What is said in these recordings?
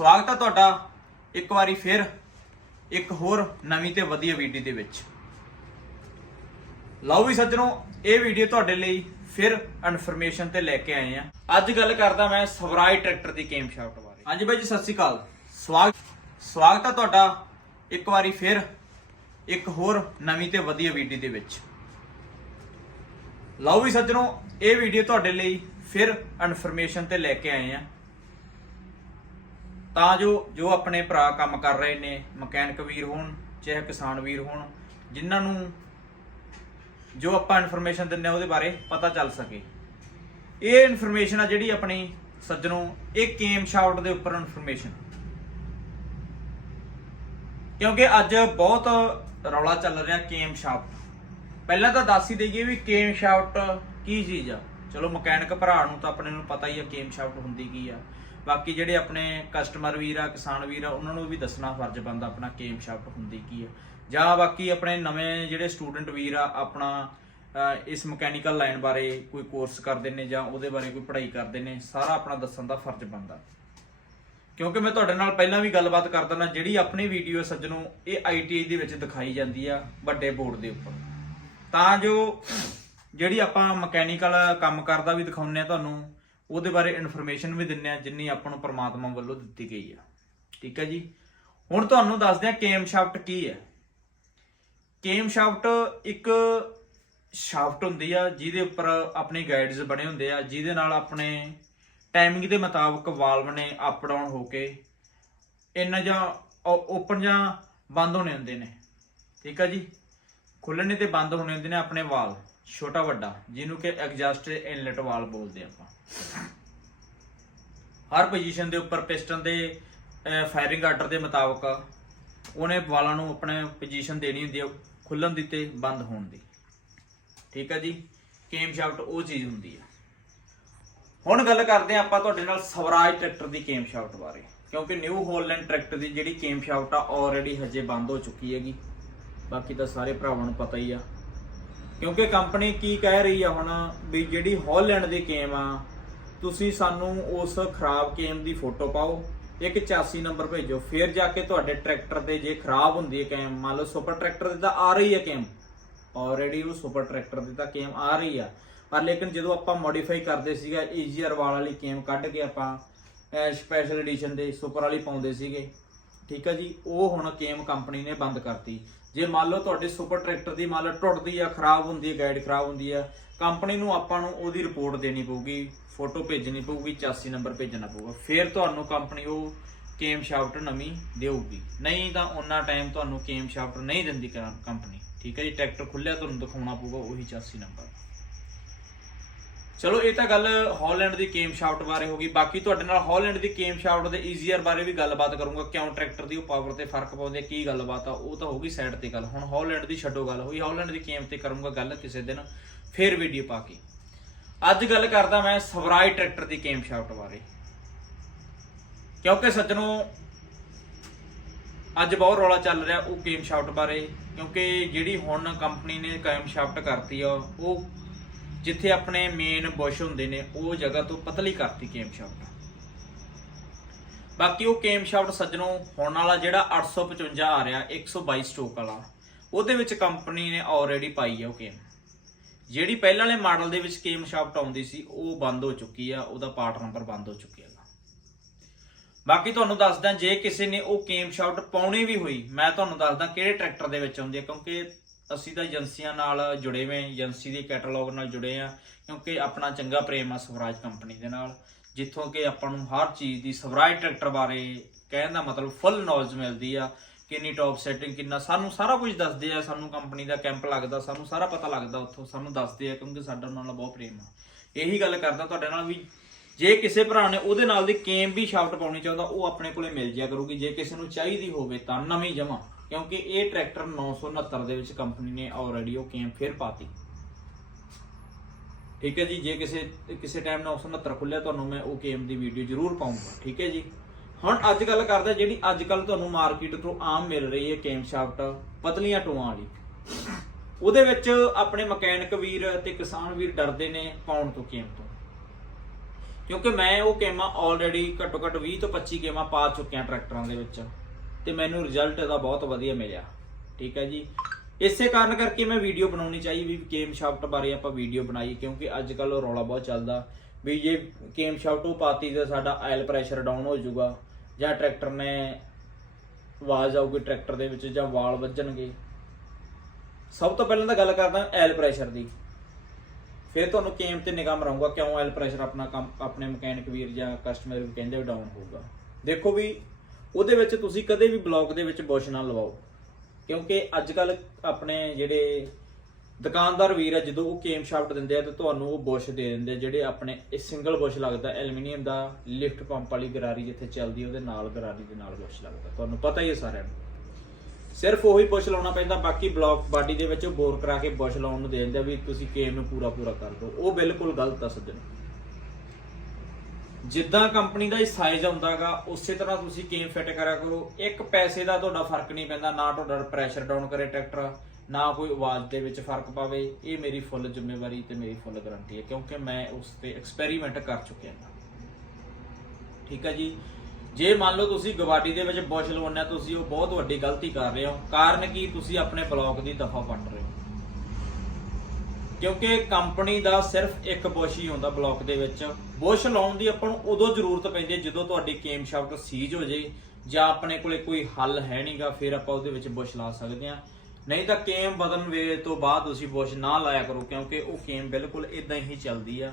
ਸਵਾਗਤ ਹੈ ਤੁਹਾਡਾ ਇੱਕ ਵਾਰੀ ਫਿਰ ਇੱਕ ਹੋਰ ਨਵੀਂ ਤੇ ਵਧੀਆ ਵੀਡੀਓ ਦੇ ਵਿੱਚ। ਲਓ ਵੀ ਸੱਜਣੋ, ਇਹ ਵੀਡੀਓ ਤੁਹਾਡੇ ਲਈ ਫਿਰ ਇਨਫੋਰਮੇਸ਼ਨ ਤੇ ਲੈ ਕੇ ਆਏ ਆ। ਅੱਜ ਗੱਲ ਕਰਦਾ ਮੈਂ ਸਵਰਾਜ ਟਰੈਕਟਰ ਦੀ ਕੇਮ ਸ਼ਾਫਟ ਬਾਰੇ। ਹਾਂਜੀ ਬਾਈ ਜੀ, ਸਤਿ ਸ਼੍ਰੀ ਅਕਾਲ। ਸਵਾਗਤ ਸਵਾਗਤ ਹੈ ਤੁਹਾਡਾ ਇੱਕ ਵਾਰੀ ਫਿਰ ਇੱਕ ਹੋਰ ਨਵੀਂ ਤੇ ਵਧੀਆ ਵੀਡੀਓ ਦੇ ਵਿੱਚ। ਲਓ ਵੀ ਸੱਜਣੋ, ਇਹ ਵੀਡੀਓ ਤੁਹਾਡੇ ਲਈ ਫਿਰ ਇਨਫੋਰਮੇਸ਼ਨ ਤੇ ਲੈ ਕੇ ਆਏ ਆ। ਤਾਂ ਜੋ ਜੋ ਆਪਣੇ ਭਰਾ ਕੰਮ ਕਰ ਰਹੇ ਨੇ, ਮਕੈਨਿਕ ਵੀਰ ਹੋਣ, ਚਾਹੇ ਕਿਸਾਨ ਵੀਰ ਹੋਣ, ਜਿਨ੍ਹਾਂ ਨੂੰ ਜੋ ਆਪਾਂ ਇਨਫੋਰਮੇਸ਼ਨ ਦਿੰਦੇ ਉਹਦੇ ਬਾਰੇ ਪਤਾ ਚੱਲ ਸਕੇ। ਇਹ ਇਨਫੋਰਮੇਸ਼ਨ ਆ ਜਿਹੜੀ ਆਪਣੀ ਸੱਜਣੋ, ਇਹ ਕੇਮ ਸ਼ਾਊਟ ਦੇ ਉੱਪਰ ਇਨਫੋਰਮੇਸ਼ਨ ਕਿਉਂਕਿ ਅੱਜ ਬਹੁਤ ਰੌਲਾ ਚੱਲ ਰਿਹਾ ਕੇਮ ਸ਼ਾਫਟ ਪਹਿਲਾਂ ਤਾਂ ਦੱਸ ਹੀ ਦਈਏ ਵੀ ਕੇਮ ਸ਼ਾਫਟ ਕੀ ਚੀਜ਼ ਆ। ਚਲੋ ਮਕੈਨਿਕ ਭਰਾ ਨੂੰ ਤਾਂ ਆਪਣੇ ਨੂੰ ਪਤਾ ਹੀ ਆ ਕੇਮ ਸ਼ਾਫਟ ਹੁੰਦੀ ਕੀ ਆ। ਬਾਕੀ ਜਿਹੜੇ ਆਪਣੇ ਕਸਟਮਰ ਵੀਰ ਆ, ਕਿਸਾਨ ਵੀਰ ਆ, ਉਹਨਾਂ ਨੂੰ ਵੀ ਦੱਸਣਾ ਫਰਜ਼ ਬਣਦਾ ਆਪਣਾ ਕੇਮ ਸ਼ਾਫਟ ਹੁੰਦੀ ਕੀ ਆ। ਜਾਂ ਬਾਕੀ ਆਪਣੇ ਨਵੇਂ ਜਿਹੜੇ ਸਟੂਡੈਂਟ ਵੀਰ ਆ, ਆਪਣਾ ਇਸ ਮਕੈਨੀਕਲ ਲਾਈਨ ਬਾਰੇ ਕੋਈ ਕੋਰਸ ਕਰਦੇ ਨੇ ਜਾਂ ਉਹਦੇ ਬਾਰੇ ਕੋਈ ਪੜ੍ਹਾਈ ਕਰਦੇ ਨੇ, ਸਾਰਾ ਆਪਣਾ ਦੱਸਣ ਦਾ ਫਰਜ਼ ਬਣਦਾ। ਕਿਉਂਕਿ ਮੈਂ ਤੁਹਾਡੇ ਨਾਲ ਪਹਿਲਾਂ ਵੀ ਗੱਲਬਾਤ ਕਰਦਾ ਨਾ ਜਿਹੜੀ ਆਪਣੀ ਵੀਡੀਓ ਸੱਜਣੋ, ਇਹ ਆਈਟੀਆਈ ਦੇ ਵਿੱਚ ਦਿਖਾਈ ਜਾਂਦੀ ਆ ਵੱਡੇ ਬੋਰਡ ਦੇ ਉੱਪਰ। ਤਾਂ ਜੋ ਜਿਹੜੀ ਆਪਾਂ ਮਕੈਨੀਕਲ ਕੰਮ ਕਰਦਾ ਵੀ ਦਿਖਾਉਂਦੇ ਆ ਤੁਹਾਨੂੰ ਉਹਦੇ ਬਾਰੇ ਇਨਫੋਰਮੇਸ਼ਨ ਵੀ ਦਿੰਨੇ ਆ ਜਿੰਨੀ ਆਪਾਂ ਨੂੰ ਪ੍ਰਮਾਤਮਾ ਵੱਲੋਂ ਦਿੱਤੀ ਗਈ ਆ। ਠੀਕ ਹੈ ਜੀ? ਹੁਣ ਤੁਹਾਨੂੰ ਦੱਸਦੇ ਆ ਕੇਮ ਸ਼ਾਫਟ ਕੀ ਹੈ। ਕੇਮ ਸ਼ਾਫਟ ਇੱਕ ਸ਼ਾਫਟ ਹੁੰਦੀ ਆ, ਜਿਹਦੇ ਉੱਪਰ ਆਪਣੇ ਗਾਈਡਸ ਬਣੇ ਹੁੰਦੇ ਆ, ਜਿਹਦੇ ਨਾਲ ਆਪਣੇ ਟਾਈਮਿੰਗ ਦੇ ਮੁਤਾਬਕ ਵਾਲਵ ਨੇ ਅਪ ਡਾਊਨ ਹੋ ਕੇ ਇੰਨਾ ਜਾਂ ਓਪਨ ਜਾਂ ਬੰਦ ਹੋਣੇ ਹੁੰਦੇ ਨੇ। ਠੀਕ ਆ ਜੀ? ਖੁੱਲਣੇ ਤੇ ਬੰਦ ਹੋਣੇ ਹੁੰਦੇ ਨੇ ਆਪਣੇ ਵਾਲਵ ਛੋਟਾ ਵੱਡਾ, ਜਿਹਨੂੰ ਕਿ ਐਗਜ਼ਾਸਟ ਇਨਲੈਟ ਵਾਲ ਬੋਲਦੇ ਆਪਾਂ। ਹਰ ਪੋਜੀਸ਼ਨ ਦੇ ਉੱਪਰ ਪਿਸਟਨ ਦੇ ਫਾਇਰਿੰਗ ਆਰਡਰ ਦੇ ਮੁਤਾਬਕ ਉਹਨੇ ਵਾਲਾਂ ਨੂੰ ਆਪਣੇ ਪੋਜੀਸ਼ਨ ਦੇਣੀ ਹੁੰਦੀ ਹੈ, ਖੁੱਲਣ ਦੀ ਤੇ ਬੰਦ ਹੋਣ ਦੀ। ਠੀਕ ਹੈ ਜੀ? ਕੇਮ ਸ਼ਾਫਟ ਉਹ ਚੀਜ਼ ਹੁੰਦੀ ਹੈ। ਹੁਣ ਗੱਲ ਕਰਦੇ ਹਾਂ ਆਪਾਂ ਤੁਹਾਡੇ ਨਾਲ ਸਵਰਾਜ ਟਰੈਕਟਰ ਦੀ ਕੇਮ ਸ਼ਾਫਟ ਬਾਰੇ, ਕਿਉਂਕਿ ਨਿਊ ਹੋਲੈਂਡ ਟਰੈਕਟਰ ਦੀ ਜਿਹੜੀ ਕੇਮ ਸ਼ਾਫਟ ਆ ਆਲਰੇਡੀ ਹਜੇ ਬੰਦ ਹੋ ਚੁੱਕੀ ਹੈਗੀ। ਬਾਕੀ ਤਾਂ ਸਾਰੇ ਭਰਾਵਾਂ ਨੂੰ ਪਤਾ ਹੀ ਆ। ਕਿਉਂਕਿ ਕੰਪਨੀ ਕੀ ਕਹਿ ਰਹੀ ਆ ਹੁਣ ਵੀ ਜਿਹੜੀ ਹਾਲੈਂਡ ਦੀ ਕੇਮ ਆ, ਤੁਸੀਂ ਸਾਨੂੰ ਉਸ ਖਰਾਬ ਕੇਮ ਦੀ ਫੋਟੋ ਪਾਓ, ਇੱਕ 84 ਨੰਬਰ ਭੇਜੋ, ਫਿਰ ਜਾ ਕੇ ਤੁਹਾਡੇ ਟਰੈਕਟਰ ਤੇ ਜੇ ਖਰਾਬ ਹੁੰਦੀ ਹੈ ਕੈਮ ਮੰਨ ਲਓ ਸੁਪਰ ਟਰੈਕਟਰ ਦੀ ਤਾਂ ਆ ਰਹੀ ਹੈ ਕੈਮ ਆਲਰੇਡੀ ਉਹ ਸੁਪਰ ਟਰੈਕਟਰ ਦੀ ਤਾਂ ਕੇਮ ਆ ਰਹੀ ਆ। ਪਰ ਲੇਕਿਨ ਜਦੋਂ ਆਪਾਂ ਮੋਡੀਫਾਈ ਕਰਦੇ ਸੀਗਾ ਈਜੀਆਰ ਵਾਲ ਵਾਲੀ ਕੇਮ ਕੱਢ ਕੇ ਆਪਾਂ ਸਪੈਸ਼ਲ ਐਡੀਸ਼ਨ ਦੇ ਸੁਪਰ ਵਾਲੀ ਪਾਉਂਦੇ ਸੀਗੇ, ਠੀਕ ਆ ਜੀ, ਉਹ ਹੁਣ ਕੇਮ ਕੰਪਨੀ ਨੇ ਬੰਦ ਕਰਤੀ। ਜੇ ਮੰਨ ਲਓ ਤੁਹਾਡੇ ਸੁਪਰ ਟਰੈਕਟਰ ਦੀ ਮੰਨ ਲਓ ਟੁੱਟਦੀ ਆ, ਖਰਾਬ ਹੁੰਦੀ ਹੈ ਗਾਈਡ ਖਰਾਬ ਹੁੰਦੀ ਆ, ਕੰਪਨੀ ਨੂੰ ਆਪਾਂ ਨੂੰ ਉਹਦੀ ਰਿਪੋਰਟ ਦੇਣੀ ਪਊਗੀ, ਫੋਟੋ ਭੇਜਣੀ ਪਊਗੀ 84 ਨੰਬਰ ਭੇਜਣਾ ਪਊਗਾ। ਫਿਰ ਤੁਹਾਨੂੰ ਕੰਪਨੀ ਉਹ ਕੇਮ ਸ਼ਾਫਟ ਨਵੀਂ ਦੇਊਗੀ। ਨਹੀਂ ਤਾਂ ਉਹਨਾਂ ਟਾਈਮ ਤੁਹਾਨੂੰ ਕੇਮ ਸ਼ਾਫਟ ਨਹੀਂ ਦਿੰਦੀ ਕੰਪਨੀ। ਠੀਕ ਹੈ ਜੀ, ਟਰੈਕਟਰ ਖੁੱਲਿਆ ਤੁਹਾਨੂੰ ਦਿਖਾਉਣਾ ਪਊਗਾ ਉਹੀ 84 ਨੰਬਰ। ਚਲੋ ਇਹ ਤਾਂ ਗੱਲ ਹਾਲੈਂਡ ਦੀ ਕੇਮ ਸ਼ਾਫਟ ਬਾਰੇ ਹੋ ਗਈ। ਬਾਕੀ ਤੁਹਾਡੇ ਨਾਲ ਹਾਲੈਂਡ ਦੀ ਕੇਮ ਸ਼ਾਫਟ ਦੇ ਈਜ਼ੀਅਰ ਬਾਰੇ ਵੀ ਗੱਲਬਾਤ ਕਰੂੰਗਾ। ਕਿਉਂ ਟਰੈਕਟਰ ਦੀ ਉਹ ਪਾਵਰ ਤੇ ਫ਼ਰਕ ਪਾਉਂਦੇ ਆ, ਕੀ ਗੱਲਬਾਤ ਆ ਉਹ ਤਾਂ ਹੋ ਗਈ ਸਾਈਡ ਤੇ ਗੱਲ। ਹੁਣ ਹਾਲੈਂਡ ਦੀ ਛੱਡੋ ਗੱਲ ਹੋਈ। ਹਾਲੈਂਡ ਦੀ ਕੇਮ ਤੇ ਕਰੂੰਗਾ ਗੱਲ ਕਿਸੇ ਦਿਨ। ਫੇਰ ਵੀਡੀਓ ਪਾ ਕੇ। ਅੱਜ ਗੱਲ ਕਰਦਾ ਮੈਂ ਸਵਰਾਜ ਟਰੈਕਟਰ ਦੀ ਕੇਮ ਸ਼ਾਫਟ ਬਾਰੇ। ਕਿਉਂਕਿ ਸੱਜਣੋ ਅੱਜ ਬਹੁਤ ਰੌਲਾ ਚੱਲ ਰਿਹਾ ਉਹ ਕੇਮ ਸ਼ਾਫਟ ਬਾਰੇ। ਕਿਉਂਕਿ ਜਿਹੜੀ ਹੁਣ ਕੰਪਨੀ ਨੇ ਕੇਮ ਸ਼ਾਫਟ ਕਰਤੀ ਆ ਉਹ ਜਿੱਥੇ ਆਪਣੇ ਮੇਨ ਬੁਸ਼ ਹੁੰਦੇ ਨੇ, ਉਹ ਜਗ੍ਹਾ ਤੋਂ ਪਤਲੀ ਕਰਤੀ ਕੇਮ ਸ਼ਾਫਟ ਬਾਕੀ ਉਹ ਕੇਮ ਸ਼ਾਫਟ ਸੱਜਣੋ, ਹੁਣ ਵਾਲਾ ਜਿਹੜਾ 855 ਆ ਰਿਹਾ 122 ਸਟੋਕ ਵਾਲਾ, ਉਹਦੇ ਵਿੱਚ ਕੰਪਨੀ ਨੇ ਆਲਰੇਡੀ ਪਾਈ ਹੈ ਉਹ ਕੇਮ ਜਿਹੜੀ ਪਹਿਲਾਂ ਵਾਲੇ ਮਾਡਲ ਦੇ ਵਿੱਚ ਕੇਮ ਸ਼ਾਫਟ ਆਉਂਦੀ ਸੀ, ਉਹ ਬੰਦ ਹੋ ਚੁੱਕੀ ਆ, ਉਹਦਾ ਪਾਰਟ ਨੰਬਰ ਬੰਦ ਹੋ ਚੁੱਕਿਆ ਬਾਕੀ ਤੁਹਾਨੂੰ ਦੱਸਦਾ, ਜੇ ਕਿਸੇ ਨੇ ਉਹ ਕੇਮ ਸ਼ਾਫਟ ਪਾਉਣੀ ਵੀ ਹੋਈ, ਮੈਂ ਤੁਹਾਨੂੰ ਦੱਸਦਾ ਕਿਹੜੇ ਟਰੈਕਟਰ ਦੇ ਵਿੱਚ ਆਉਂਦੀ ਹੈ ਕਿਉਂਕਿ ਅਸੀਂ ਤਾਂ ਏਜੰਸੀਆਂ ਨਾਲ ਜੁੜੇ ਹੋਏ ਏਜੰਸੀ ਦੇ ਕੈਟਲੌਗ ਨਾਲ ਜੁੜੇ ਆ ਕਿਉਂਕਿ ਆਪਣਾ ਚੰਗਾ ਪ੍ਰੇਮ ਆ ਸਵਰਾਜ ਕੰਪਨੀ ਦੇ ਨਾਲ, ਜਿੱਥੋਂ ਕਿ ਆਪਾਂ ਨੂੰ ਹਰ ਚੀਜ਼ ਦੀ ਸਵਰਾਜ ਟਰੈਕਟਰ ਬਾਰੇ ਕਹਿਣ ਦਾ ਮਤਲਬ ਫੁੱਲ ਨੌਲੇਜ ਮਿਲਦੀ ਆ, ਕਿੰਨੀ ਟੌਪ ਸੈਟਿੰਗ ਕਿੰਨਾ ਸਾਨੂੰ ਸਾਰਾ ਕੁਝ ਦੱਸਦੇ ਆ, ਸਾਨੂੰ ਕੰਪਨੀ ਦਾ ਕੈਂਪ ਲੱਗਦਾ, ਸਾਨੂੰ ਸਾਰਾ ਪਤਾ ਲੱਗਦਾ ਉੱਥੋਂ, ਸਾਨੂੰ ਦੱਸਦੇ ਆ, ਕਿਉਂਕਿ ਸਾਡਾ ਉਹਨਾਂ ਨਾਲ ਬਹੁਤ ਪ੍ਰੇਮ ਆ। ਇਹੀ ਗੱਲ ਕਰਦਾ ਤੁਹਾਡੇ ਨਾਲ ਵੀ ਜੇ ਕਿਸੇ ਭਰਾ ਨੇ ਉਹਦੇ ਨਾਲ ਦੀ ਕੇਮ ਵੀ ਸ਼ਾਫਟ ਪਾਉਣੀ ਚਾਹੁੰਦਾ, ਉਹ ਆਪਣੇ ਕੋਲੇ ਮਿਲ ਜਾਇਆ ਕਰੂਗੀ, ਜੇ ਕਿਸੇ ਨੂੰ ਚਾਹੀਦੀ ਹੋਵੇ ਤਾਂ ਨਵੀਂ ਜਮਾ। ਕਿਉਂਕਿ ਇਹ ਟਰੈਕਟਰ 969 ਦੇ ਵਿੱਚ ਕੰਪਨੀ ਨੇ ਆਲਰੇਡੀ ਉਹ ਕੇਮ ਫਿਰ ਪਾਤੀ। ਠੀਕ ਹੈ ਜੀ, ਜੇ ਕਿਸੇ ਕਿਸੇ ਟਾਈਮ 969 ਖੁੱਲਿਆ ਤੁਹਾਨੂੰ ਮੈਂ ਉਹ ਕੇਮ ਦੀ ਵੀਡੀਓ ਜ਼ਰੂਰ ਪਾਉਂਗਾ, ਠੀਕ ਹੈ ਜੀ। ਹੁਣ ਅੱਜ ਗੱਲ ਕਰਦਾ ਜਿਹੜੀ ਅੱਜ ਕੱਲ ਤੁਹਾਨੂੰ ਮਾਰਕੀਟ ਤੋਂ ਆਮ ਮਿਲ ਰਹੀ ਹੈ ਕੇਮ ਸ਼ਾਫਟ ਪਤਲੀਆਂ ਟੋਆਂ ਵਾਲੀ। ਉਹਦੇ ਵਿੱਚ ਆਪਣੇ ਮਕੈਨਿਕ ਵੀਰ ਤੇ ਕਿਸਾਨ ਵੀਰ ਡਰਦੇ ਨੇ ਪਾਉਣ ਤੋਂ ਕੇਮ ਤੋਂ। ਕਿਉਂਕਿ ਮੈਂ ਉਹ ਗੇਮਾਂ ਆਲਰੇਡੀ ਘੱਟੋ ਘੱਟ 20 ਤੋਂ 25 ਗੇਮਾਂ ਪਾ ਚੁੱਕਿਆ ਟਰੈਕਟਰਾਂ ਦੇ ਵਿੱਚ। ਤੇ ਮੈਨੂੰ ਰਿਜ਼ਲਟ ਇਹਦਾ ਬਹੁਤ ਵਧੀਆ ਮਿਲਿਆ। ਠੀਕ ਹੈ ਜੀ? ਇਸੇ ਕਾਰਨ ਕਰਕੇ ਮੈਂ ਵੀਡੀਓ ਬਣਾਉਣੀ ਚਾਹੀ ਵੀ ਗੇਮ ਸ਼ਾਫਟ ਬਾਰੇ ਆਪਾਂ ਵੀਡੀਓ ਬਣਾਈ ਕਿਉਂਕਿ ਅੱਜ ਕੱਲ ਰੌਲਾ ਬਹੁਤ ਚੱਲਦਾ ਵੀ ਜੇ ਗੇਮ ਸ਼ਾਫਟ ਉਹ ਪਾਤੀ ਤਾਂ ਸਾਡਾ ਆਇਲ ਪ੍ਰੈਸ਼ਰ ਡਾਊਨ ਹੋ ਜਾਊਗਾ ਜਾਂ ਟਰੈਕਟਰ ਨੇ ਆਵਾਜ਼ ਆਊਗੀ ਟਰੈਕਟਰ ਦੇ ਵਿੱਚ ਜਾਂ ਵਾਲ ਵੱਜਣਗੇ। ਸਭ ਤੋਂ ਪਹਿਲਾਂ ਤਾਂ ਗੱਲ ਕਰਦਾ ਆਇਲ ਪ੍ਰੈਸ਼ਰ ਦੀ। ਫਿਰ ਤੁਹਾਨੂੰ ਕੇਮ ਤੇ ਨਿਗਾਹ ਮਰਾਉਂਗਾ ਕਿਉਂ ਆਇਲ ਪ੍ਰੈਸ਼ਰ ਆਪਣਾ ਕੰਮ ਆਪਣੇ ਮਕੈਨਿਕ ਵੀਰ ਜਾਂ ਕਸਟਮਰ ਵੀ ਕਹਿੰਦੇ ਡਾਊਨ ਹੋਊਗਾ। ਦੇਖੋ ਵੀ ਉਹਦੇ ਵਿੱਚ ਤੁਸੀਂ ਕਦੇ ਵੀ ਬਲੌਕ ਦੇ ਵਿੱਚ ਬੁਸ਼ ਨਾ ਲਵਾਓ। ਕਿਉਂਕਿ ਅੱਜ ਕੱਲ ਆਪਣੇ ਜਿਹੜੇ ਦੁਕਾਨਦਾਰ ਵੀਰ ਆ, ਜਦੋਂ ਉਹ ਕੇਮ ਸ਼ਾਫਟ ਦਿੰਦੇ ਆ, ਤੇ ਤੁਹਾਨੂੰ ਉਹ ਬੁਸ਼ ਦੇ ਦਿੰਦੇ ਆ, ਜਿਹੜੇ ਆਪਣੇ ਇਹ ਸਿੰਗਲ ਬੁਸ਼ ਲੱਗਦਾ, ਐਲੂਮੀਨੀਅਮ ਦਾ ਲਿਫਟ ਪੰਪ ਵਾਲੀ ਗਰਾਰੀ ਜਿੱਥੇ ਚੱਲਦੀ ਉਹਦੇ ਨਾਲ ਗਰਾਰੀ ਦੇ ਨਾਲ ਬੁਸ਼ ਲੱਗਦਾ। ਤੁਹਾਨੂੰ ਪਤਾ ਹੀ ਹੈ ਸਾਰਿਆਂ ਨੂੰ। ਸਿਰਫ ਉਹੀ ਬੁਸ਼ ਲਾਉਣਾ ਪੈਂਦਾ, ਬਾਕੀ ਬਲੌਕ ਬਾਡੀ ਦੇ ਵਿੱਚ ਬੋਰ ਕਰਾ ਕੇ ਬੁਸ਼ ਲਾਉਣ ਨੂੰ ਦੇ ਦਿੰਦੇ ਆ ਵੀ ਤੁਸੀਂ ਕੇਮ ਨੂੰ ਪੂਰਾ ਪੂਰਾ ਕਰ ਦਿਓ। ਉਹ ਬਿਲਕੁਲ ਗਲਤ ਆ ਸੱਜਣ। ਜਿੱਦਾਂ ਕੰਪਨੀ ਦਾ ਹੀ ਸਾਈਜ਼ ਆਉਂਦਾਗਾ, ਉਸੇ ਤਰ੍ਹਾਂ ਤੁਸੀਂ ਕੇਮ ਫਿੱਟ ਕਰਿਆ ਕਰੋ। ਇੱਕ ਪੈਸੇ ਦਾ ਤੁਹਾਡਾ ਫ਼ਰਕ ਨਹੀਂ ਪੈਂਦਾ, ਨਾ ਤੁਹਾਡਾ ਪ੍ਰੈਸ਼ਰ ਡਾਊਨ ਕਰੇ ਟਰੈਕਟਰ ਨਾ ਕੋਈ ਆਵਾਜ਼ ਦੇ ਵਿੱਚ ਫ਼ਰਕ ਪਾਵੇ। ਇਹ ਮੇਰੀ ਫੁੱਲ ਜ਼ਿੰਮੇਵਾਰੀ ਤੇ ਮੇਰੀ ਫੁੱਲ ਗਾਰੰਟੀ ਹੈ, ਕਿਉਂਕਿ ਮੈਂ ਉਸ ਤੇ ਐਕਸਪੈਰੀਮੈਂਟ ਕਰ ਚੁੱਕਿਆ ਹਾਂ। ਠੀਕ ਹੈ ਜੀ? ਜੇ ਮੰਨ ਲਓ ਤੁਸੀਂ ਗਵਾਡੀ ਦੇ ਵਿੱਚ ਬੁਸ਼ ਲਵਾਉਣਾ ਤੁਸੀਂ ਉਹ ਬਹੁਤ ਵੱਡੀ ਗਲਤੀ ਕਰ ਰਹੇ ਹੋ। ਕਾਰਨ ਕੀ? ਤੁਸੀਂ ਆਪਣੇ ਬਲੌਕ ਦੀ ਦਫਾ ਪੱਟ ਰਹੇ ਹੋ। ਕਿਉਂਕਿ ਕੰਪਨੀ ਦਾ ਸਿਰਫ ਇੱਕ ਬੁਸ਼ ਹੀ ਹੁੰਦਾ ਬਲੌਕ ਦੇ ਵਿੱਚ। ਬੁਸ਼ ਲਾਉਣ ਦੀ ਆਪਾਂ ਨੂੰ ਉਦੋਂ ਜ਼ਰੂਰਤ ਪੈਂਦੀ ਹੈ ਜਦੋਂ ਤੁਹਾਡੀ ਕੇਮ ਸ਼ਾਫਟ ਸੀਜ ਹੋ ਜੇ ਜਾਂ ਆਪਣੇ ਕੋਲੇ ਕੋਈ ਹੱਲ ਹੈ ਨਹੀਂਗਾ, ਫਿਰ ਆਪਾਂ ਉਹਦੇ ਵਿੱਚ ਬੁਸ਼ ਲਾ ਸਕਦੇ ਹਾਂ। ਨਹੀਂ ਤਾਂ ਕੇਮ ਬਦਲਣ ਵੇਲੇ ਤੋਂ ਬਾਅਦ ਤੁਸੀਂ ਬੁਸ਼ ਨਾ ਲਾਇਆ ਕਰੋ ਕਿਉਂਕਿ ਉਹ ਕੇਮ ਬਿਲਕੁਲ ਇਦਾਂ ਹੀ ਚੱਲਦੀ ਆ।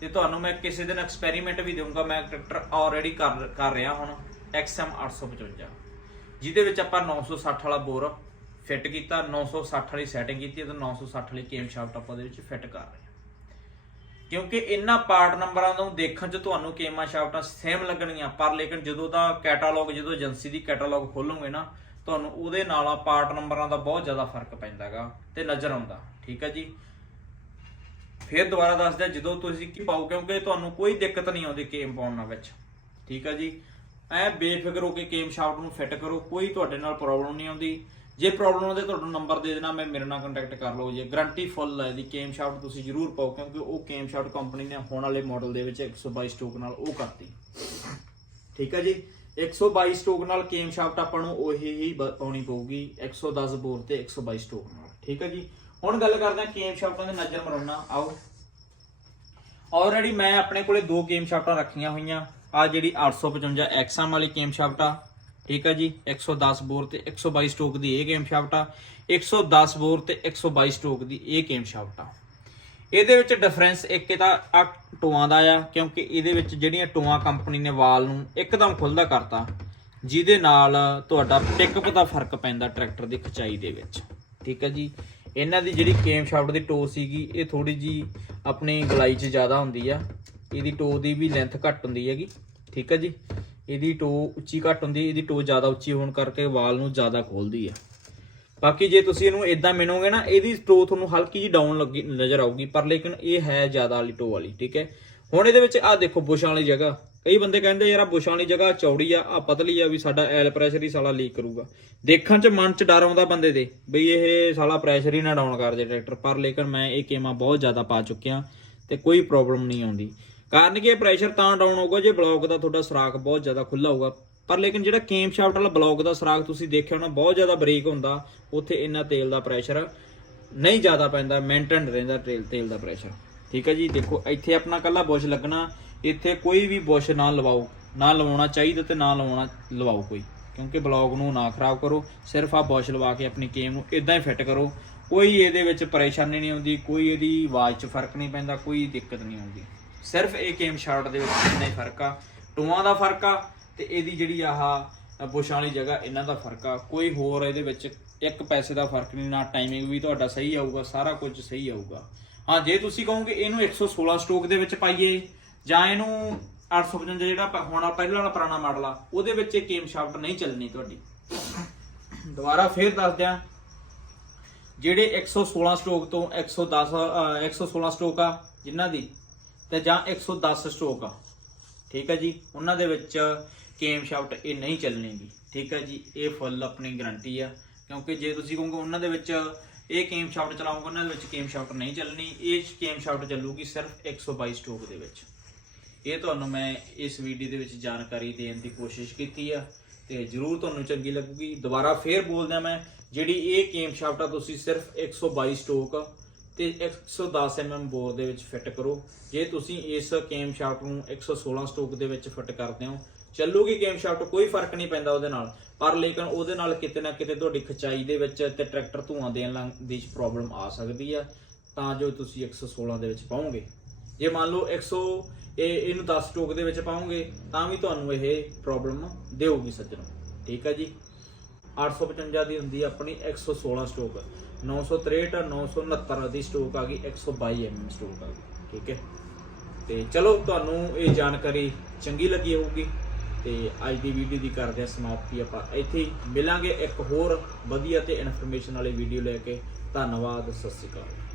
ਤੇ ਤੁਹਾਨੂੰ ਮੈਂ ਕਿਸੇ ਦਿਨ ਐਕਸਪੈਰੀਮੈਂਟ ਵੀ ਦਊਂਗਾ, ਮੈਂ ਟਰੈਕਟਰ ਆਲਰੇਡੀ ਕਰ ਕਰ ਰਿਹਾ ਹੁਣ XM 855 ਜਿਹਦੇ ਵਿੱਚ ਆਪਾਂ 960 ਵਾਲਾ ਬੋਰ ਫਿੱਟ ਕੀਤਾ 960 ਵਾਲੀ ਸੈਟਿੰਗ ਕੀਤੀ ਤੇ 960 ਵਾਲੀ ਕੇਮ ਸ਼ਾਫਟ ਆਪਾਂ ਉਹਦੇ ਵਿੱਚ ਫਿੱਟ ਕਰ ਰਹੇ ਹਾਂ। ਕਿਉਂਕਿ ਇਹਨਾਂ ਪਾਰਟ ਨੰਬਰਾਂ ਨੂੰ ਦੇਖਣ 'ਚ ਤੁਹਾਨੂੰ ਕੇਮਾਂ ਸ਼ਾਫਟਾਂ ਸੇਮ ਲੱਗਣਗੀਆਂ, ਪਰ ਲੇਕਿਨ ਜਦੋਂ ਦਾ ਕੈਟਾਲੌਗ ਜਦੋਂ ਏਜੰਸੀ ਦੀ ਕੈਟਾਲੌਗ ਖੋਲੋਗੇ ਨਾ, ਤੁਹਾਨੂੰ ਉਹਦੇ ਨਾਲ ਪਾਰਟ ਨੰਬਰਾਂ ਦਾ ਬਹੁਤ ਜ਼ਿਆਦਾ ਫ਼ਰਕ ਪੈਂਦਾਗਾ ਤੇ ਨਜ਼ਰ ਆਉਂਦਾ, ਠੀਕ ਹੈ ਜੀ? ਫਿਰ ਦੁਬਾਰਾ ਦੱਸ ਦਿਆਂ ਜਦੋਂ ਤੁਸੀਂ ਕੀ ਪਾਓ, ਕਿਉਂਕਿ ਤੁਹਾਨੂੰ ਕੋਈ ਦਿੱਕਤ ਨਹੀਂ ਆਉਂਦੀ ਕੇਮ ਪਾਉਣ ਵਿੱਚ, ਠੀਕ ਹੈ ਜੀ? ਐ ਬੇਫਿਕਰ ਹੋ ਕੇ ਕੇਮ ਸ਼ਾਫਟ ਨੂੰ ਫਿੱਟ ਕਰੋ, ਕੋਈ ਤੁਹਾਡੇ ਨਾਲ ਪ੍ਰੋਬਲਮ ਨਹੀਂ ਆਉਂਦੀ। ਜੇ ਪ੍ਰੋਬਲਮ ਆਉਂਦੇ ਤੁਹਾਨੂੰ ਨੰਬਰ ਦੇ ਦੇਣਾ, ਮੈਂ ਮੇਰੇ ਨਾਲ ਕੰਟੈਕਟ ਕਰ ਲਓ। ਜੇ ਗਰੰਟੀ ਫੁੱਲ ਹੈ ਦੀ ਕੇਮ ਸ਼ਾਫਟ ਤੁਸੀਂ ਜ਼ਰੂਰ ਪਾਓ, ਕਿਉਂਕਿ ਉਹ ਕੇਮ ਸ਼ਾਫਟ ਕੰਪਨੀ ਨੇ ਹੋਣ ਵਾਲੇ ਮਾਡਲ ਦੇ ਵਿੱਚ 122 ਸਟੋਕ ਨਾਲ ਉਹ ਕਰਤੀ। ਠੀਕ ਹੈ ਜੀ? 122 ਸਟੋਕ ਨਾਲ ਕੇਮ ਸ਼ਾਫਟ ਆਪਾਂ ਨੂੰ ਉਹੀ ਹੀ ਬ- ਪਾਉਣੀ ਪਊਗੀ 110 ਬੋਰ ਤੇ 122 ਸਟੋਕ ਨਾਲ। ਠੀਕ ਹੈ ਜੀ? ਹੁਣ ਗੱਲ ਕਰਦੇ ਹਾਂ ਕੇਮ ਸ਼ਾਫਟਾਂ ਦੇ ਨਜ਼ਰ ਮਰਾਉਣਾ ਆਓ। ਆਲਰੇਡੀ ਮੈਂ ਆਪਣੇ ਕੋਲੇ ਦੋ ਕੇਮ ਸ਼ਾਫਟਾਂ ਰੱਖੀਆਂ ਹੋਈਆਂ। ਆ ਜਿਹੜੀ 855 ਐਕਸਾਮ ਵਾਲੀ ਕੇਮ ਸ਼ਾਫਟ ਆ ਠੀਕ ਆ ਜੀ 110 ਬੋਰ ਤੇ 122 ਸਟੋਕ ਦੀ ਇਹ ਗੇਮ ਸ਼ਾਫਟ ਆ 110 ਬੋਰ ਤੇ 122 ਸਟੋਕ ਦੀ ਇਹ ਕੇਮ ਸ਼ਾਫਟ ਆ ਇਹਦੇ ਵਿੱਚ ਡਿਫਰੈਂਸ ਇੱਕ ਤਾਂ ਆ ਟੋਆਂ ਦਾ ਆ, ਕਿਉਂਕਿ ਇਹਦੇ ਵਿੱਚ ਜਿਹੜੀਆਂ ਟੋਆਂ ਕੰਪਨੀ ਨੇ ਵਾਲ ਨੂੰ ਇੱਕਦਮ ਖੁੱਲਦਾ ਕਰਤਾ, ਜਿਹਦੇ ਨਾਲ ਤੁਹਾਡਾ ਪਿਕਅਪ ਦਾ ਫ਼ਰਕ ਪੈਂਦਾ ਟਰੈਕਟਰ ਦੀ ਖਚਾਈ ਦੇ ਵਿੱਚ। ਠੀਕ ਹੈ ਜੀ, ਇਹਨਾਂ ਦੀ ਜਿਹੜੀ ਕੇਮ ਸ਼ਾਫਟ ਦੀ ਟੋ ਸੀਗੀ, ਇਹ ਥੋੜੀ ਜੀ ਆਪਣੀ ਗਲਾਈ 'ਚ ਜ਼ਿਆਦਾ ਹੁੰਦੀ ਆ, ਇਹਦੀ ਟੋ ਦੀ ਵੀ ਲੈਂਥ ਘੱਟ ਹੁੰਦੀ ਹੈਗੀ। ਠੀਕ ਹੈ ਜੀ ਇਹਦੀ ਟੋ ਉੱਚੀ ਘੱਟ ਹੁੰਦੀ, ਇਹਦੀ ਟੋ ਜ਼ਿਆਦਾ ਉੱਚੀ ਹੋਣ ਕਰਕੇ ਵਾਲ ਨੂੰ ਜ਼ਿਆਦਾ ਖੋਲਦੀ ਆ। ਬਾਕੀ ਜੇ ਤੁਸੀਂ ਇਹਨੂੰ ਇਦਾਂ ਮਿਣੋਗੇ ਨਾ, ਇਹਦੀ ਟੋ ਤੁਹਾਨੂੰ ਹਲਕੀ ਜੀ ਡਾਊਨ ਲੱਗੀ, ਨਜ਼ਰ ਆਊਗੀ, ਪਰ ਲੇਕਿਨ ਇਹ ਹੈ ਜ਼ਿਆਦਾ ਵਾਲੀ ਟੋ ਵਾਲੀ, ਠੀਕ ਹੈ? ਹੁਣ ਇਹਦੇ ਵਿੱਚ ਆ ਦੇਖੋ ਬੁਸ਼ਾਂ ਵਾਲੀ ਜਗ੍ਹਾ। ਕਈ ਬੰਦੇ ਕਹਿੰਦੇ ਯਾਰ ਆ ਬੁਸ਼ਾਂ ਵਾਲੀ ਜਗ੍ਹਾ ਚੌੜੀ ਆ ਆ ਪਤਲੀ ਆ ਵੀ ਸਾਡਾ ਐਲ ਪ੍ਰੈਸ਼ਰ ਹੀ ਸਾਲਾ ਲੀਕ ਕਰੂਗਾ। ਦੇਖਣ 'ਚ ਮਨ 'ਚ ਡਰ ਆਉਂਦਾ ਬੰਦੇ ਦੇ ਬਈ ਇਹ ਸਾਲਾ ਪ੍ਰੈਸ਼ਰ ਹੀ ਨਾ ਡਾਊਨ ਕਰ ਦੇ ਟਰੈਕਟਰ ਪਰ ਲੇਕਿਨ ਮੈਂ ਇਹ ਕੇਮਾ ਬਹੁਤ ਜ਼ਿਆਦਾ ਪਾ ਚੁੱਕਿਆ ਤੇ ਕੋਈ ਪ੍ਰੋਬਲਮ ਨਹੀਂ ਆਉਂਦੀ। ਕਾਰਨ ਕਿ ਇਹ ਪ੍ਰੈਸ਼ਰ ਤਾਂ ਡਾਊਨ ਹੋਊਗਾ, ਜੇ ਬਲੌਕ ਦਾ ਤੁਹਾਡਾ ਸੁਰਾਖ ਬਹੁਤ ਜ਼ਿਆਦਾ ਖੁੱਲਾ ਹੋਊਗਾ। ਪਰ ਲੇਕਿਨ ਜਿਹੜਾ ਕੇਮ ਸ਼ਾਫਟ ਵਾਲਾ ਬਲੌਕ ਦਾ ਸੁਰਾਖ ਤੁਸੀਂ ਦੇਖਿਆ ਹੋਣਾ, ਬਹੁਤ ਜ਼ਿਆਦਾ ਬਰੀਕ ਹੁੰਦਾ, ਉੱਥੇ ਇੰਨਾ ਤੇਲ ਦਾ ਪ੍ਰੈਸ਼ਰ ਨਹੀਂ ਜ਼ਿਆਦਾ ਪੈਂਦਾ ਮੇਨਟੇਨ ਰਹਿੰਦਾ ਤੇਲ ਤੇਲ ਦਾ ਪ੍ਰੈਸ਼ਰ ਠੀਕ ਹੈ ਜੀ? ਦੇਖੋ, ਇੱਥੇ ਆਪਣਾ ਕੱਲਾ ਬੁਸ਼ ਲੱਗਣਾ, ਇੱਥੇ ਕੋਈ ਵੀ ਬੁਸ਼ ਨਾ ਲਵਾਓ, ਨਾ ਲਵਾਉਣਾ ਚਾਹੀਦਾ ਤੇ ਨਾ ਲਵਾਉਣਾ, ਲਵਾਓ ਕੋਈ। ਕਿਉਂਕਿ ਬਲੌਗ ਨੂੰ ਨਾ ਖਰਾਬ ਕਰੋ, ਸਿਰਫ ਆ ਬੁਸ਼ ਲਵਾ ਕੇ ਆਪਣੀ ਕੇਮ ਨੂੰ ਇਦਾਂ ਹੀ ਫਿੱਟ ਕਰੋ। ਕੋਈ ਇਹਦੇ ਵਿੱਚ ਪਰੇਸ਼ਾਨੀ ਨਹੀਂ ਆਉਂਦੀ, ਕੋਈ ਇਹਦੀ ਆਵਾਜ਼ 'ਚ ਫ਼ਰਕ ਨਹੀਂ ਪੈਂਦਾ, ਕੋਈ ਦਿੱਕਤ ਨਹੀਂ ਆਉਂਦੀ। ਸਿਰਫ ਇਹ ਕੇਮ ਸ਼ਾਟ ਦੇ ਵਿੱਚ ਇੰਨਾ ਹੀ ਫ਼ਰਕ ਆ? ਟੂਆਂ ਦਾ ਫ਼ਰਕ ਆ ਤੇ ਇਹਦੀ ਜਿਹੜੀ ਆਹ ਬੁਸ਼ਾਂ ਵਾਲੀ ਜਗ੍ਹਾ ਇਹਨਾਂ ਦਾ ਫ਼ਰਕ ਆ। ਕੋਈ ਹੋਰ ਇਹਦੇ ਵਿੱਚ ਇੱਕ ਪੈਸੇ ਦਾ ਫ਼ਰਕ ਨਹੀਂ ਨਾ ਟਾਈਮਿੰਗ ਵੀ ਤੁਹਾਡਾ ਸਹੀ ਆਊਗਾ ਸਾਰਾ ਕੁਝ ਸਹੀ ਆਊਗਾ। ਹਾਂ ਜੇ ਤੁਸੀਂ ਕਹੋਗੇ ਇਹਨੂੰ 116 ਸਟੋਕ ਦੇ ਵਿੱਚ ਪਾਈਏ ਜਾਂ ਇਹਨੂੰ 855 ਜਿਹੜਾ ਪ- ਹੁਣ ਆ ਪਹਿਲਾਂ ਵਾਲਾ ਪੁਰਾਣਾ ਮਾਡਲ ਆ ਉਹਦੇ ਵਿੱਚ ਇਹ ਕੇਮ ਸ਼ਾਫਟ ਨਹੀਂ ਚੱਲਣੀ ਤੁਹਾਡੀ। ਦੁਬਾਰਾ ਫੇਰ ਦੱਸ ਦਿਆਂ ਜਿਹੜੇ 116 ਸਟੋਕ ਤੋਂ 110 ਅ, 116 ਸਟੋਕ ਆ ਜਿਨ੍ਹਾਂ ਦੀ ਤੇ ਜਾਂ 110 ਸਟ੍ਰੋਕ ਆ। ਠੀਕ ਹੈ ਜੀ? ਉਹਨਾਂ ਦੇ ਵਿੱਚ ਕੇਮ ਸ਼ਾਫਟ ਇਹ ਨਹੀਂ ਚੱਲਣੀਗੀ। ਠੀਕ ਹੈ ਜੀ? ਇਹ ਫੁੱਲ ਆਪਣੀ ਗਾਰੰਟੀ ਆ। ਕਿਉਂਕਿ ਜੇ ਤੁਸੀਂ ਕਹੋਗੇ ਉਹਨਾਂ ਦੇ ਵਿੱਚ ਇਹ ਕੇਮ ਸ਼ਾਫਟ ਚਲਾਉਂਗੇ ਉਹਨਾਂ ਦੇ ਵਿੱਚ ਕੇਮ ਸ਼ਾਫਟ ਨਹੀਂ ਚੱਲਣੀ। ਇਹ ਕੇਮ ਸ਼ਾਫਟ ਚੱਲੂਗੀ ਸਿਰਫ 122 ਸਟ੍ਰੋਕ ਦੇ ਵਿੱਚ। ਇਹ ਤੁਹਾਨੂੰ ਮੈਂ ਇਸ ਵੀਡੀਓ ਦੇ ਵਿੱਚ ਜਾਣਕਾਰੀ ਦੇਣ ਦੀ ਕੋਸ਼ਿਸ਼ ਕੀਤੀ ਆ ਤੇ ਜਰੂਰ ਤੁਹਾਨੂੰ ਚੰਗੀ ਲੱਗੂਗੀ। ਦੁਬਾਰਾ ਫੇਰ ਬੋਲਦਾ ਮੈਂ, ਜਿਹੜੀ ਇਹ ਕੇਮ ਸ਼ਾਫਟ ਆ, ਤੁਸੀਂ ਸਿਰਫ 122 ਸਟੋਕ ਤੇ 110 mm ਬੋਰ ਦੇ ਵਿੱਚ ਫਿੱਟ ਕਰੋ। ਜੇ ਤੁਸੀਂ ਇਸ ਕੇਮ ਸ਼ਾਫਟ ਨੂੰ 116 ਸਟੋਕ ਦੇ ਵਿੱਚ ਫਿੱਟ ਕਰਦੇ ਹੋ, ਚੱਲੂਗੀ ਕੇਮ ਸ਼ਾਫਟ, ਕੋਈ ਫ਼ਰਕ ਨਹੀਂ ਪੈਂਦਾ ਉਹਦੇ ਨਾਲ। ਪਰ ਲੇਕਿਨ ਉਹਦੇ ਨਾਲ ਕਿਤੇ ਨਾ ਕਿਤੇ ਤੁਹਾਡੀ ਖਚਾਈ ਦੇ ਵਿੱਚ ਤੇ ਟਰੈਕਟਰ ਧੂਆਂ ਦੇਣ ਲੱਗ ਦੀ ਪ੍ਰੋਬਲਮ ਆ ਸਕਦੀ ਆ, ਤਾਂ ਜੋ ਤੁਸੀਂ 116 ਦੇ ਵਿੱਚ ਪਾਓਗੇ। ਜੇ ਮੰਨ ਲਓ 100 ਇਹ ਇਹਨੂੰ 10 ਸਟੋਕ ਦੇ ਵਿੱਚ ਪਾਉਂਗੇ ਤਾਂ ਵੀ ਤੁਹਾਨੂੰ ਇਹ ਪ੍ਰੋਬਲਮ ਦੇਊਗੀ ਸੱਜਣੋ। ਠੀਕ ਹੈ ਜੀ? 855 ਦੀ ਹੁੰਦੀ ਹੈ ਆਪਣੀ 116 ਸਟੋਕ। 963 969 ਦੀ ਸਟੋਕ ਆ ਗਈ 122 mm ਸਟੋਕ ਆ ਗਈ, ਠੀਕ ਹੈ? ਤੇ ਚਲੋ, ਤੁਹਾਨੂੰ ਇਹ ਜਾਣਕਾਰੀ ਚੰਗੀ ਲੱਗੀ ਹੋਊਗੀ, ਤੇ ਅੱਜ ਦੀ ਵੀਡੀਓ ਦੀ ਕਰਦੇ ਹਾਂ ਸਮਾਪਤੀ। ਆਪਾਂ ਇੱਥੇ ਹੀ ਮਿਲਾਂਗੇ ਇੱਕ ਹੋਰ ਵਧੀਆ ਤੇ ਇਨਫੋਰਮੇਸ਼ਨ ਵਾਲੀ ਵੀਡੀਓ ਲੈ ਕੇ। ਧੰਨਵਾਦ, ਸਤਿ ਸ਼੍ਰੀ ਅਕਾਲ।